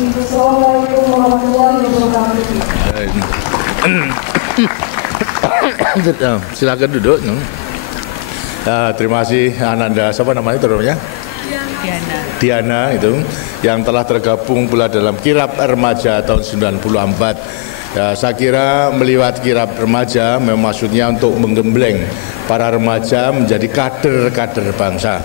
Assalamualaikum warahmatullahi wabarakatuh. Silakan duduk. Terima kasih Ananda, siapa namanya terusnya? Diana itu yang telah tergabung pula dalam kirab remaja tahun 94. Ya, saya kira melihat kirab remaja memang maksudnya untuk menggembleng para remaja menjadi kader-kader bangsa.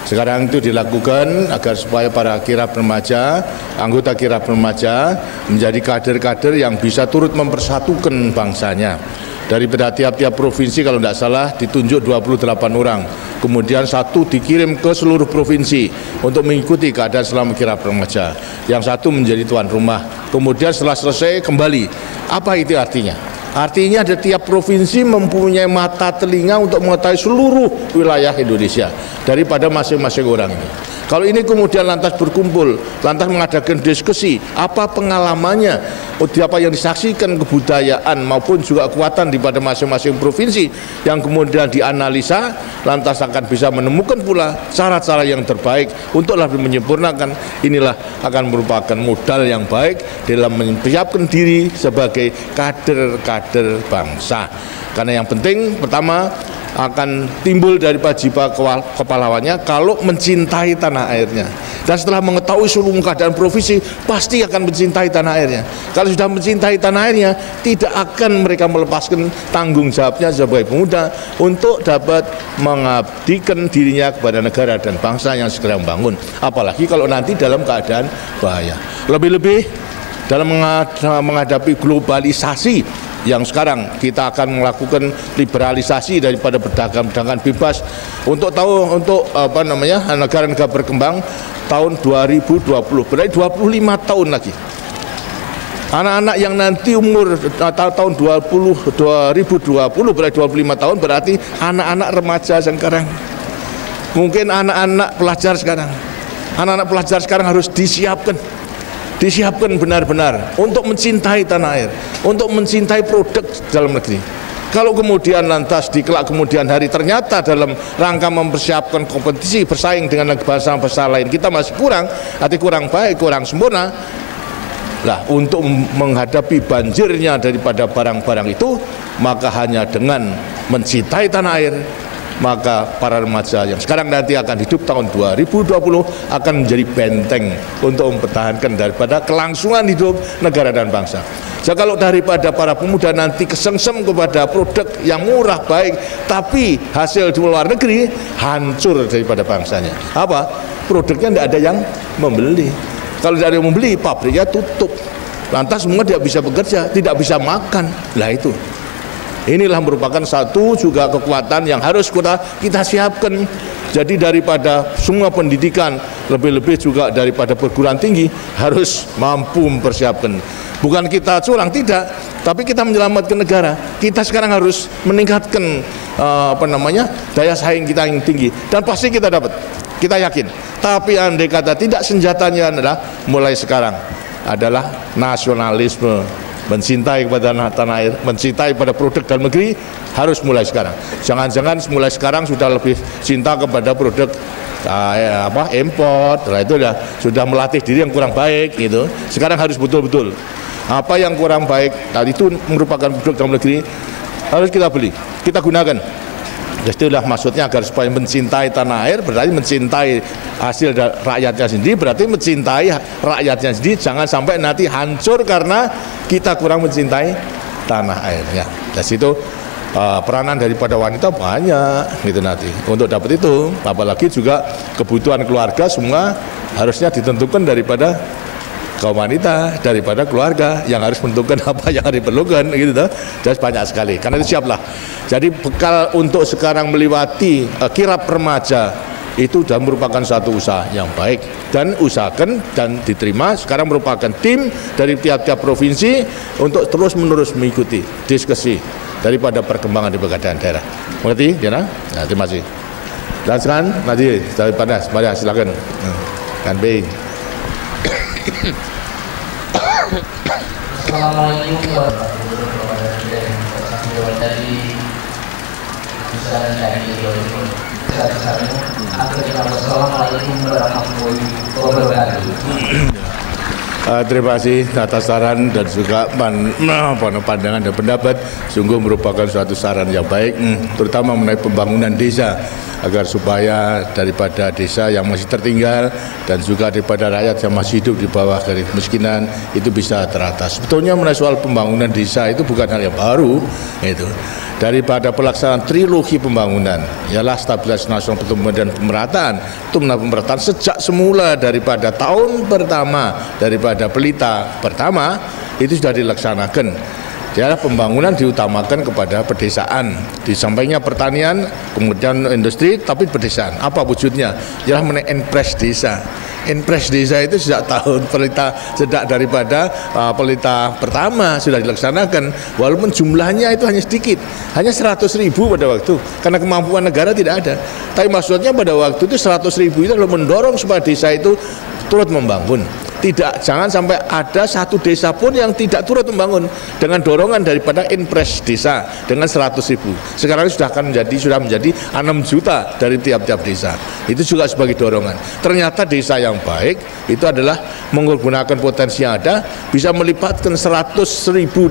Sekarang itu dilakukan agar supaya para kirab remaja, anggota kirab remaja menjadi kader-kader yang bisa turut mempersatukan bangsanya. Daripada tiap-tiap provinsi kalau tidak salah ditunjuk 28 orang. Kemudian satu dikirim ke seluruh provinsi untuk mengikuti keadaan selama kirab remaja. Yang satu menjadi tuan rumah. Kemudian setelah selesai kembali. Apa itu artinya? Artinya ada tiap provinsi mempunyai mata telinga untuk mengetahui seluruh wilayah Indonesia daripada masing-masing orang ini. Kalau ini kemudian lantas berkumpul, lantas mengadakan diskusi, apa pengalamannya, apa yang disaksikan kebudayaan maupun juga kekuatan daripada masing-masing provinsi yang kemudian dianalisa, lantas akan bisa menemukan pula cara-cara yang terbaik untuk lebih menyempurnakan. Inilah akan merupakan modal yang baik dalam mempersiapkan diri sebagai kader-kader bangsa. Karena yang penting pertama akan timbul daripada jiwa kepahlawannya kalau mencintai tanah airnya. Dan setelah mengetahui seluruh keadaan provinsi, pasti akan mencintai tanah airnya. Kalau sudah mencintai tanah airnya, tidak akan mereka melepaskan tanggung jawabnya sebagai pemuda untuk dapat mengabdikan dirinya kepada negara dan bangsa yang segera membangun. Apalagi kalau nanti dalam keadaan bahaya. Lebih-lebih dalam menghadapi globalisasi yang sekarang kita akan melakukan liberalisasi daripada perdagangan bebas untuk negara-negara berkembang tahun 2020, berarti 25 tahun lagi. Anak-anak yang nanti umur tahun 2020 berarti 25 tahun, berarti anak-anak remaja sekarang. Mungkin anak-anak pelajar sekarang. Anak-anak pelajar sekarang harus disiapkan benar-benar untuk mencintai tanah air, untuk mencintai produk dalam negeri. Kalau kemudian lantas di kelak kemudian hari ternyata dalam rangka mempersiapkan kompetisi bersaing dengan bangsa-bangsa lain kita masih kurang, arti kurang baik, kurang sempurna. Lah, untuk menghadapi banjirnya daripada barang-barang itu, maka hanya dengan mencintai tanah air, maka para remaja yang sekarang nanti akan hidup tahun 2020 akan menjadi benteng untuk mempertahankan daripada kelangsungan hidup negara dan bangsa. Jadi kalau daripada para pemuda nanti kesengsem kepada produk yang murah baik, tapi hasil di luar negeri hancur daripada bangsanya. Apa? Produknya tidak ada yang membeli. Kalau tidak ada yang membeli, pabriknya tutup. Lantas semua tidak bisa bekerja, tidak bisa makan. Lah itu. Inilah merupakan satu juga kekuatan yang harus kita siapkan. Jadi daripada semua pendidikan, lebih-lebih juga daripada perguruan tinggi harus mampu mempersiapkan. Bukan kita curang, tidak, tapi kita menyelamatkan negara. Kita sekarang harus meningkatkan daya saing kita yang tinggi, dan pasti kita dapat. Kita yakin. Tapi andai kata tidak, senjatanya adalah mulai sekarang adalah nasionalisme. Mencintai kepada tanah air, mencintai pada produk dalam negeri harus mulai sekarang. Jangan-jangan mulai sekarang sudah lebih cinta kepada produk import. Nah, itu sudah melatih diri yang kurang baik gitu. Sekarang harus betul-betul apa yang kurang baik tadi itu merupakan produk dalam negeri harus kita beli, kita gunakan. Jadi itulah maksudnya agar supaya mencintai tanah air berarti mencintai hasil rakyatnya sendiri, berarti mencintai rakyatnya sendiri, jangan sampai nanti hancur karena kita kurang mencintai tanah airnya. Dari situ peranan daripada wanita banyak gitu nanti untuk dapat itu, apalagi juga kebutuhan keluarga semua harusnya ditentukan daripada kaum wanita, daripada keluarga yang harus menentukan apa yang diperlukan gitu. Dan banyak sekali, karena itu siaplah. Jadi bekal untuk sekarang melewati kirab remaja itu sudah merupakan satu usaha yang baik, dan usahakan dan diterima. Sekarang merupakan tim dari tiap-tiap provinsi untuk terus-menerus mengikuti diskusi daripada perkembangan di pegadaian daerah. Mengerti, Diana? Nah, terima kasih. Dan sekarang nanti dari panas, mari silakan. Kan B. Assalamualaikum warahmatullahi wabarakatuh. Assalamualaikum warahmatullahi wabarakatuh. Terima kasih atas saran dan juga pandangan dan pendapat. Sungguh merupakan suatu saran yang baik, terutama mengenai pembangunan desa, agar supaya daripada desa yang masih tertinggal dan juga daripada rakyat yang masih hidup di bawah garis kemiskinan itu bisa teratas. Sebetulnya mengenai soal pembangunan desa itu bukan hal yang baru, itu daripada pelaksanaan trilogi pembangunan, ialah stabilitas nasional, pertumbuhan dan pemerataan. Pemerataan sejak semula daripada tahun pertama daripada pelita pertama itu sudah dilaksanakan. Jadi pembangunan diutamakan kepada pedesaan, di sampingnya pertanian, kemudian industri, tapi pedesaan. Apa wujudnya? Ialah mengenai Enpres desa. Enpres desa itu sejak tahun pelita, sejak daripada pelita pertama sudah dilaksanakan, walaupun jumlahnya itu hanya sedikit, hanya 100.000 pada waktu, karena kemampuan negara tidak ada. Tapi maksudnya pada waktu itu 100.000 itu adalah mendorong supaya desa itu turut membangun. Jangan sampai ada satu desa pun yang tidak turut membangun dengan dorongan daripada Enpres desa dengan 100.000. Sekarang sudah menjadi 6 juta dari tiap-tiap desa. Itu juga sebagai dorongan. Ternyata desa yang baik itu adalah menggunakan potensi yang ada, bisa melipatkan 100.000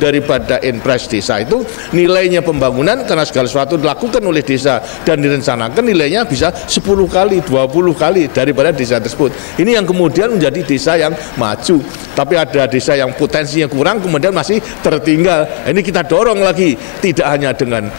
daripada Enpres desa itu. Nilainya pembangunan karena segala sesuatu dilakukan oleh desa dan direncanakan, nilainya bisa 10 kali, 20 kali daripada desa tersebut. Ini yang kemudian menjadi desa yang maju. Tapi ada desa yang potensinya kurang kemudian masih tertinggal. Ini kita dorong lagi, tidak hanya dengan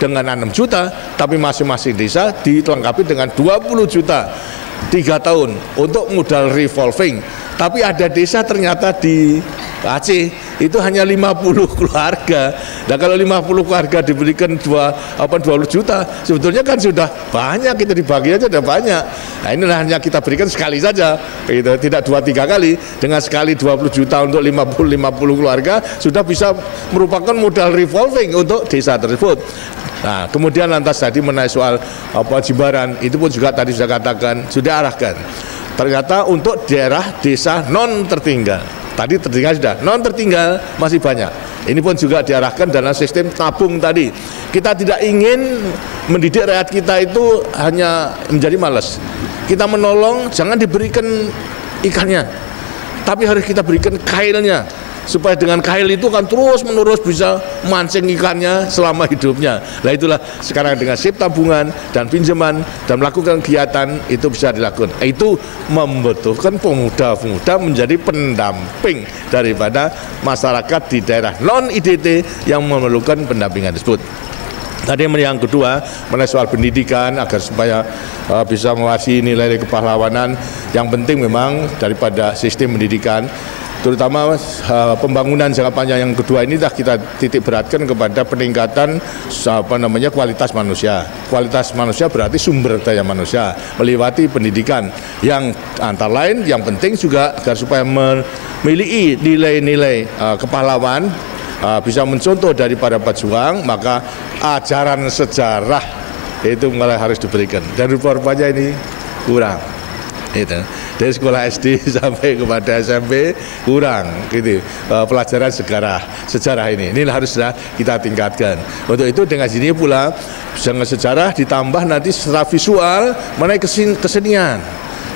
dengan 6 juta, tapi masing-masing desa dilengkapi dengan 20 juta 3 tahun untuk modal revolving. Tapi ada desa ternyata di Aceh itu hanya 50 keluarga. Nah kalau 50 keluarga diberikan 20 juta, sebetulnya kan sudah banyak, kita dibagi aja sudah banyak. Nah inilah hanya kita berikan sekali saja, gitu. Tidak 2-3 kali. Dengan sekali 20 juta untuk 50 keluarga sudah bisa merupakan modal revolving untuk desa tersebut. Nah kemudian lantas tadi mengenai soal Jimbaran, itu pun juga tadi sudah katakan, sudah arahkan. Ternyata untuk daerah desa non tertinggal, tadi tertinggal sudah, non tertinggal masih banyak. Ini pun juga diarahkan dalam sistem tabung tadi. Kita tidak ingin mendidik rakyat kita itu hanya menjadi malas. Kita menolong, jangan diberikan ikannya, tapi harus kita berikan kailnya. Supaya dengan kail itu kan terus-menerus bisa mancing ikannya selama hidupnya. Nah itulah sekarang dengan sip tabungan dan pinjaman dan melakukan kegiatan itu bisa dilakukan. Itu membutuhkan pemuda-pemuda menjadi pendamping daripada masyarakat di daerah non-IDT yang memerlukan pendampingan tersebut. Tadi yang kedua mengenai soal pendidikan agar supaya bisa mewarisi nilai kepahlawanan. Yang penting memang daripada sistem pendidikan, terutama pembangunan jangka panjang yang kedua ini dah kita titik beratkan kepada peningkatan kualitas manusia. Kualitas manusia berarti sumber daya manusia melewati pendidikan yang antara lain yang penting juga agar supaya memiliki nilai-nilai kepahlawan, bisa mencontoh dari para pejuang, maka ajaran sejarah itu mulai harus diberikan. Dan rupa-rupanya ini kurang. Itu dari sekolah SD sampai kepada SMP kurang gitu pelajaran sejarah ini harus sudah kita tingkatkan. Untuk itu dengan sini pula dengan sejarah ditambah nanti secara visual mengenai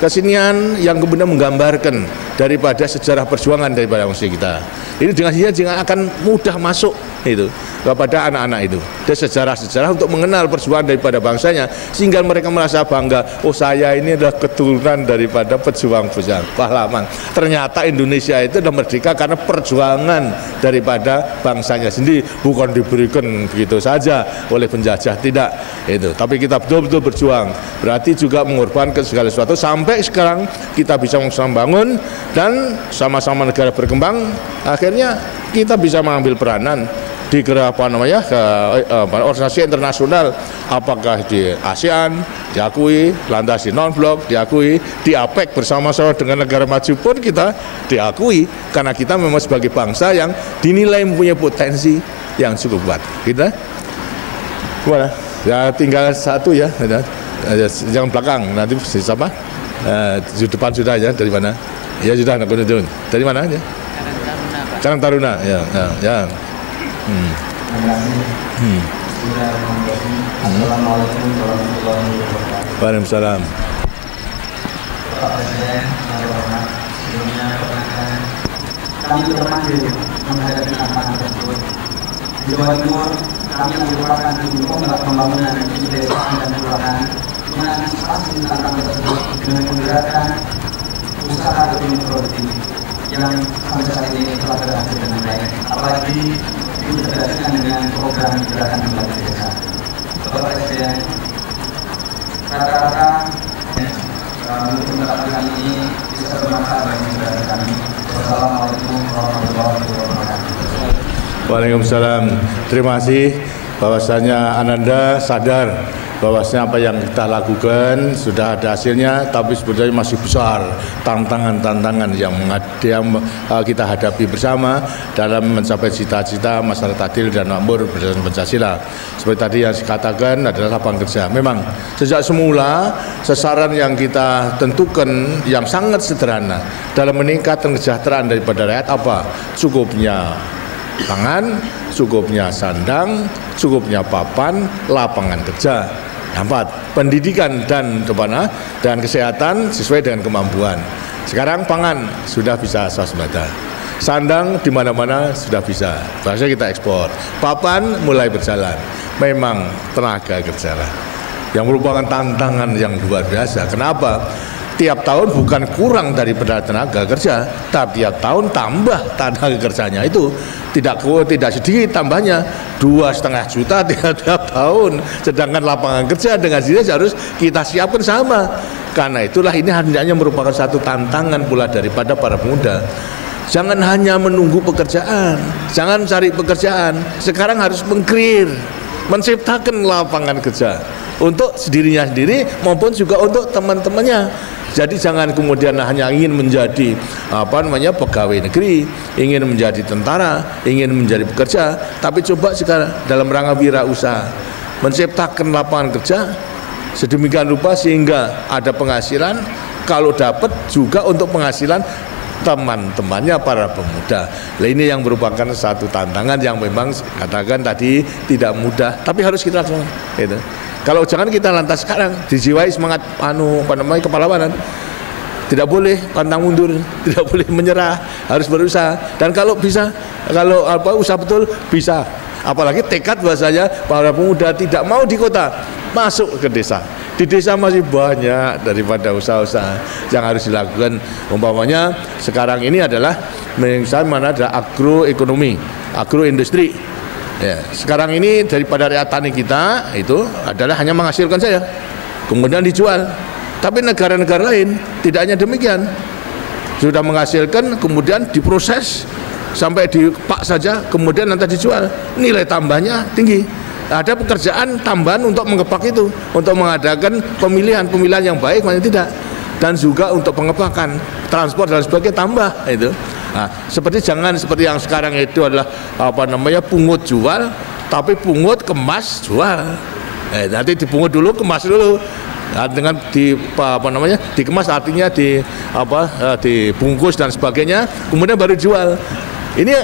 kesenian yang kemudian menggambarkan daripada sejarah perjuangan daripada bangsa kita. Ini dengan sini akan mudah masuk itu kepada anak-anak itu. Dan sejarah-sejarah untuk mengenal perjuangan daripada bangsanya sehingga mereka merasa bangga, oh saya ini adalah keturunan daripada pejuang-pejuang pahlawan. Ternyata Indonesia itu adalah merdeka karena perjuangan daripada bangsanya sendiri, bukan diberikan begitu saja oleh penjajah, tidak itu. Tapi kita betul-betul berjuang, berarti juga mengorbankan segala sesuatu sampai sekarang kita bisa membangun dan sama-sama negara berkembang. Akhirnya kita bisa mengambil peranan di organisasi internasional, apakah di ASEAN diakui, lantas di non-blok diakui, di APEC bersama-sama dengan negara maju pun kita diakui karena kita memang sebagai bangsa yang dinilai mempunyai potensi yang cukup kuat. Kita, ya tinggal satu ya, yang belakang nanti siapa? Di depan sudah ya, dari mana? Ya sudah, dari mana aja? Karang Taruna, ya. Assalamualaikum warahmatullahi wabarakatuh. Waalaikumsalam. Pak Presiden, yang terhormat, sebelumnya kami terpanggil menghadapi tantangan tersebut. Di Jawa Timur, kami merupakan ujung tonggak pembangunan di desa dan kelurahan mengantisipasi tantangan tersebut dengan menggerakkan usaha lebih produktif yang sampai saat ini telah berhasil dengan baik, apalagi ditegaskan dengan program gerakan kembali desa. Bapak Presiden, rata-rata untuk mendapatkan ini bisa bermanfaat bagi negara kami. Wassalamualaikum warahmatullahi wabarakatuh. Waalaikumsalam. Terima kasih bahwasanya Ananda sadar bahwasanya apa yang kita lakukan sudah ada hasilnya, tapi sebenarnya masih besar tantangan-tantangan yang kita hadapi bersama dalam mencapai cita-cita masyarakat adil dan makmur berdasarkan Pancasila. Seperti tadi yang dikatakan adalah lapangan kerja. Memang sejak semula sasaran yang kita tentukan yang sangat sederhana dalam meningkatkan kesejahteraan daripada rakyat apa? Cukupnya pangan, cukupnya sandang, cukupnya papan, lapangan kerja. 4. Pendidikan dan kesehatan sesuai dengan kemampuan. Sekarang pangan sudah bisa swasembada. Sandang di mana-mana sudah bisa. Bahasanya kita ekspor. Papan mulai berjalan. Memang tenaga kerja lah yang merupakan tantangan yang luar biasa. Kenapa? Tiap tahun bukan kurang daripada tenaga kerja, tapi tiap tahun tambah tenaga kerjanya itu tidak sedikit tambahnya 2,5 juta tiap tahun. Sedangkan lapangan kerja dengan sini harus kita siapkan sama. Karena itulah ini hendaknya merupakan satu tantangan pula daripada para pemuda. Jangan hanya menunggu pekerjaan, jangan cari pekerjaan. Sekarang harus meng-create, menciptakan lapangan kerja untuk dirinya sendiri maupun juga untuk teman-temannya. Jadi jangan kemudian hanya ingin menjadi pegawai negeri, ingin menjadi tentara, ingin menjadi pekerja, tapi coba sekarang dalam rangka wirausaha menciptakan lapangan kerja sedemikian rupa sehingga ada penghasilan, kalau dapat juga untuk penghasilan teman-temannya para pemuda. Nah, ini yang merupakan satu tantangan yang memang katakan tadi tidak mudah, tapi harus kita lakukan. Gitu. Kalau jangan kita lantas sekarang dijiwai semangat kepahlawanan. Tidak boleh pantang mundur, tidak boleh menyerah, harus berusaha. Dan kalau bisa, kalau usaha betul bisa. Apalagi tekad bahasanya para pemuda tidak mau di kota, masuk ke desa. Di desa masih banyak daripada usaha-usaha yang harus dilakukan. Umpamanya sekarang ini adalah misalnya ada agroekonomi, agroindustri. Ya, sekarang ini daripada rakyat tani kita itu adalah hanya menghasilkan saja, kemudian dijual. Tapi negara-negara lain tidak hanya demikian, sudah menghasilkan kemudian diproses sampai dipak saja, kemudian nanti dijual. Nilai tambahnya tinggi. Ada pekerjaan tambahan untuk mengepak itu, untuk mengadakan pemilihan yang baik, mana tidak, dan juga untuk pengepakan, transport dan sebagainya tambah itu. Nah, jangan seperti yang sekarang itu adalah pungut jual, tapi pungut kemas jual. Nanti dipungut dulu, kemas dulu. Nah, dengan dikemas artinya dibungkus dan sebagainya, kemudian baru jual. Ini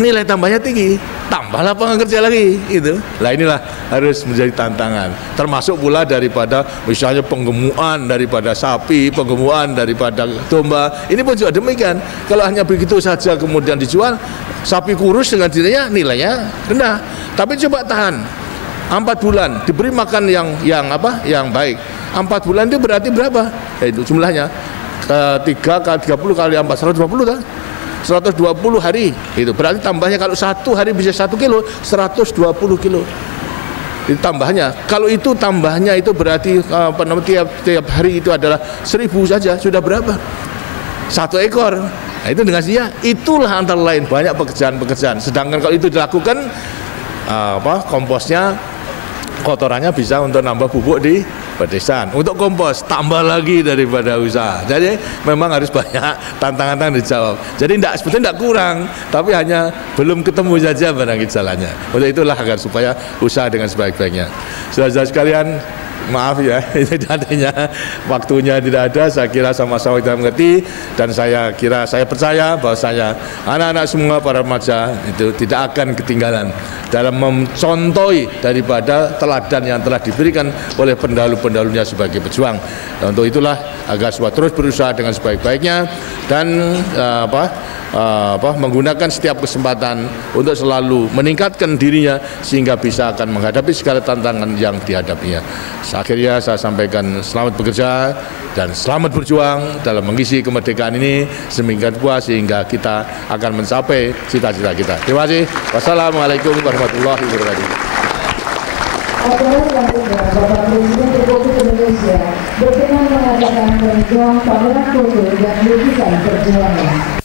nilai tambahnya tinggi, tambah lapangan kerja lagi itu. Nah, inilah harus menjadi tantangan. Termasuk pula daripada misalnya penggemukan daripada sapi, penggemukan daripada domba. Ini pun juga demikian. Kalau hanya begitu saja kemudian dijual, sapi kurus dengan dirinya nilainya rendah. Tapi coba tahan 4 bulan diberi makan yang baik. 4 bulan itu berarti berapa? Itu jumlahnya 30 kali 4 120 kan? 120 hari itu berarti tambahnya kalau 1 hari bisa 1 kilo 120 kilo itu tambahnya. Kalau itu tambahnya itu berarti tiap hari itu adalah 1000 saja sudah berapa? 1 ekor. Nah, itu dengan dia itulah antara lain banyak pekerjaan. Sedangkan kalau itu dilakukan komposnya, kotorannya bisa untuk nambah pupuk di pedesaan. Untuk kompos tambah lagi daripada usaha. Jadi memang harus banyak tantangan dijawab. Jadi sebetulnya tidak kurang, tapi hanya belum ketemu saja barang jalannya. Untuk itulah agar supaya usaha dengan sebaik-baiknya. Saudara-saudara sekalian, Maaf ya, itu artinya waktunya tidak ada. Saya kira sama-sama kita mengerti, dan saya percaya bahwa anak-anak semua para remaja itu tidak akan ketinggalan dalam mencontohi daripada teladan yang telah diberikan oleh pendahulu-pendahulunya sebagai pejuang. Dan untuk itulah agar semua terus berusaha dengan sebaik-baiknya dan menggunakan setiap kesempatan untuk selalu meningkatkan dirinya sehingga bisa akan menghadapi segala tantangan yang dihadapinya. Akhirnya saya sampaikan selamat bekerja dan selamat berjuang dalam mengisi kemerdekaan ini semakin kuat sehingga kita akan mencapai cita-cita kita. Terima kasih. Wassalamualaikum warahmatullahi wabarakatuh. Acara selanjutnya, Bapak Presiden Republik Indonesia berkenan mengadakan penunjukan pameran foto dan lukisan perjuangan.